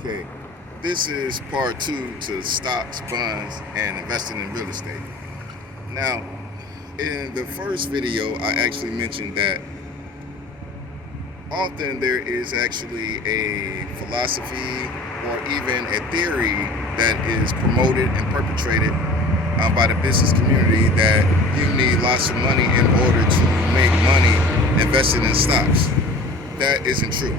Okay, this is part two to stocks, bonds, and investing in real estate. Now, in the first video, I actually mentioned that often there is actually a philosophy or even a theory that is promoted and perpetrated by the business community that you need lots of money in order to make money investing in stocks. That isn't true.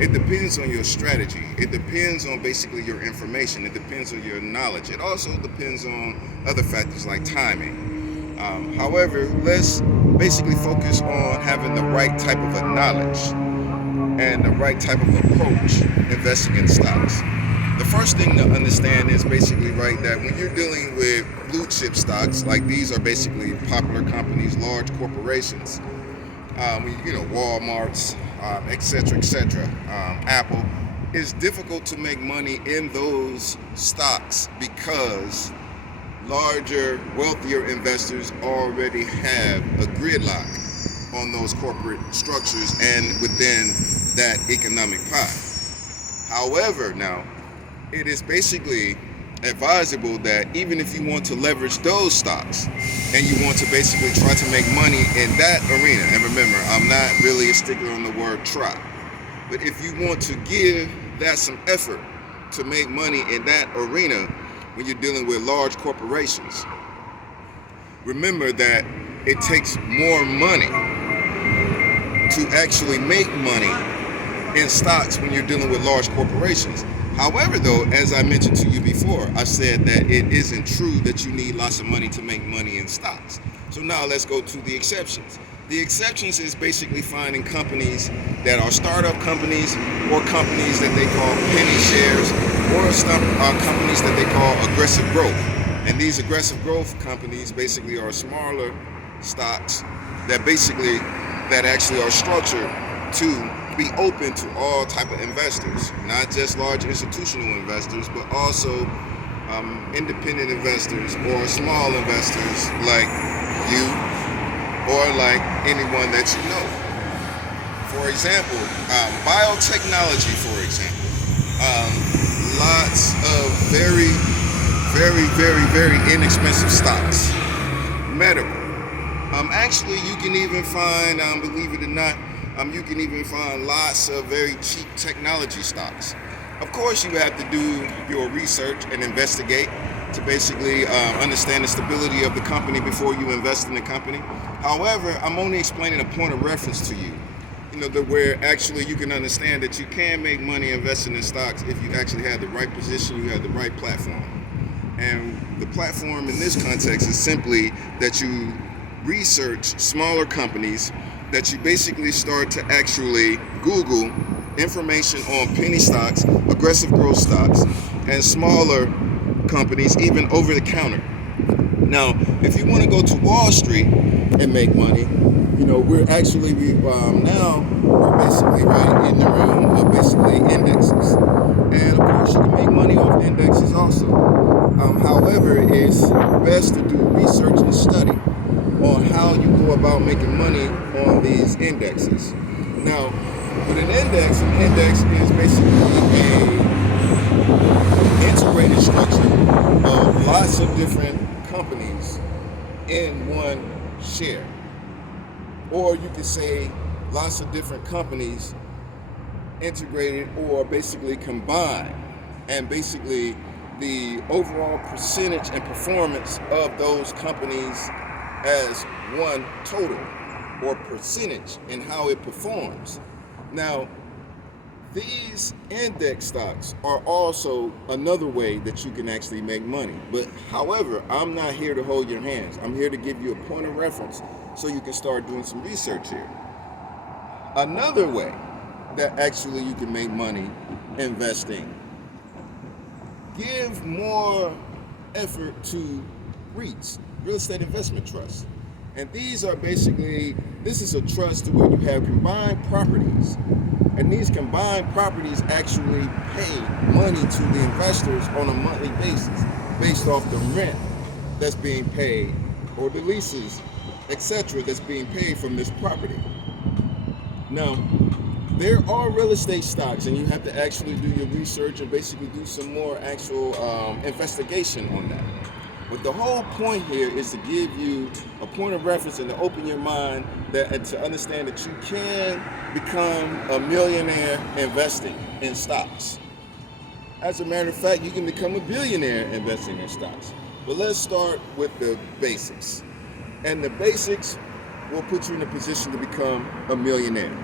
It depends on your strategy. It depends on basically your information. It depends on your knowledge. It also depends on other factors like timing. However, let's basically focus on having the right type of a knowledge and the right type of approach investing in stocks. The first thing to understand is basically right that when you're dealing with blue chip stocks, like these are basically popular companies, large corporations, Walmart's, etc., Apple, it's difficult to make money in those stocks because larger, wealthier investors already have a gridlock on those corporate structures and within that economic pie. However, now, it is basically advisable that even if you want to leverage those stocks and you want to basically try to make money in that arena, and remember, I'm not really a stickler on the word try, but if you want to give that some effort to make money in that arena when you're dealing with large corporations, remember that it takes more money to actually make money in stocks when you're dealing with large corporations. However, though, as I mentioned to you before, I said that it isn't true that you need lots of money to make money in stocks. So now let's go to the exceptions. The exceptions is basically finding companies that are startup companies or companies that they call penny shares or companies that they call aggressive growth. And these aggressive growth companies basically are smaller stocks that actually are structured to be open to all type of investors, not just large institutional investors, but also independent investors or small investors like you or like anyone that you know. For example, biotechnology, for example, lots of very, very, very, very inexpensive stocks. Medical. Actually, you can even find, believe it or not, you can even find lots of very cheap technology stocks. Of course, you have to do your research and investigate to basically understand the stability of the company before you invest in the company. However, I'm only explaining a point of reference to you, where actually you can understand that you can make money investing in stocks if you actually have the right position, you have the right platform. And the platform in this context is simply that you research smaller companies, that you basically start to actually Google information on penny stocks, aggressive growth stocks, and smaller companies, even over the counter. Now, if you want to go to Wall Street and make money, we're basically right in the realm of basically indexes. And of course, you can make money off indexes also. However, it's best to do research and study on how you go about making money on these indexes. Now, with an index is basically a integrated structure of lots of different companies in one share. Or you could say lots of different companies integrated or basically combined, and basically the overall percentage and performance of those companies as one total or percentage in how it performs. Now, these index stocks are also another way that you can actually make money. But however, I'm not here to hold your hands. I'm here to give you a point of reference so you can start doing some research here. Another way that actually you can make money investing, give more effort to REITs, real estate investment trusts. And these are basically, this is a trust where you have combined properties. And these combined properties actually pay money to the investors on a monthly basis based off the rent that's being paid or the leases, etc., that's being paid from this property. Now, There are real estate stocks, and you have to actually do your research and basically do some more actual investigation on that. But the whole point here is to give you a point of reference and to open your mind and to understand that you can become a millionaire investing in stocks. As a matter of fact, you can become a billionaire investing in stocks. But let's start with the basics. And the basics will put you in a position to become a millionaire.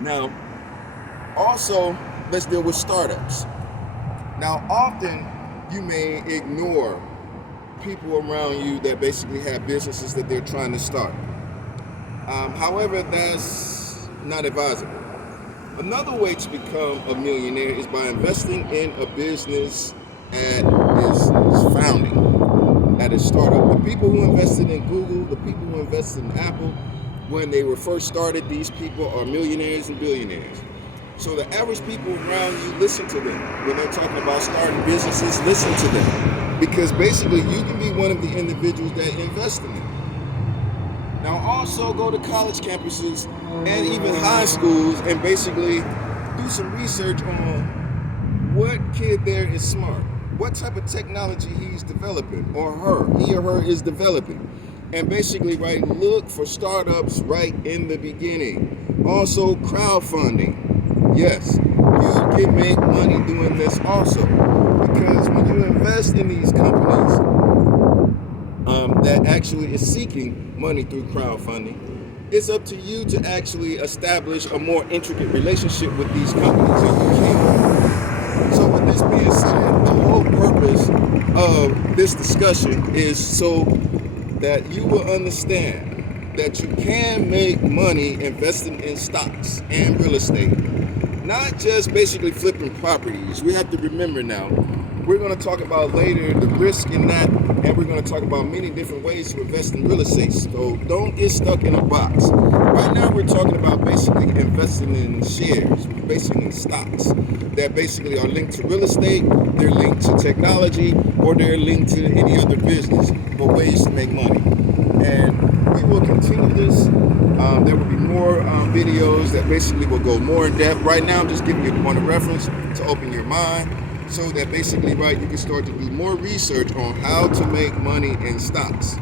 Now, also, let's deal with startups. Now, often you may ignore people around you that basically have businesses that they're trying to start. However, that's not advisable. Another way to become a millionaire is by investing in a business at its founding, at its startup. The people who invested in Google, the people who invested in Apple, when they were first started, these people are millionaires and billionaires. So the average people around you, listen to them. When they're talking about starting businesses, listen to them. Because basically you can be one of the individuals that invest in them. Now also go to college campuses and even high schools and basically do some research on what kid there is smart, what type of technology he's developing, or he or her is developing. And basically, right, look for startups right in the beginning. Also, crowdfunding. Yes, you can make money doing this also. Because when you invest in these companies that actually is seeking money through crowdfunding, it's up to you to actually establish a more intricate relationship with these companies if you can. So with this being said, the whole purpose of this discussion is so that you will understand that you can make money investing in stocks and real estate, not just basically flipping properties. We have to remember now, we're going to talk about later the risk in that, and we're going to talk about many different ways to invest in real estate. So don't get stuck in a box. Right now we're talking about basically investing in shares, basically in stocks that basically are linked to real estate, they're linked to technology, or they're linked to any other business for ways to make money. And we will continue this. There will be more videos that basically will go more in depth. Right now I'm just giving you a point of reference to open your mind, so that basically, right, you can start to do more research on how to make money in stocks.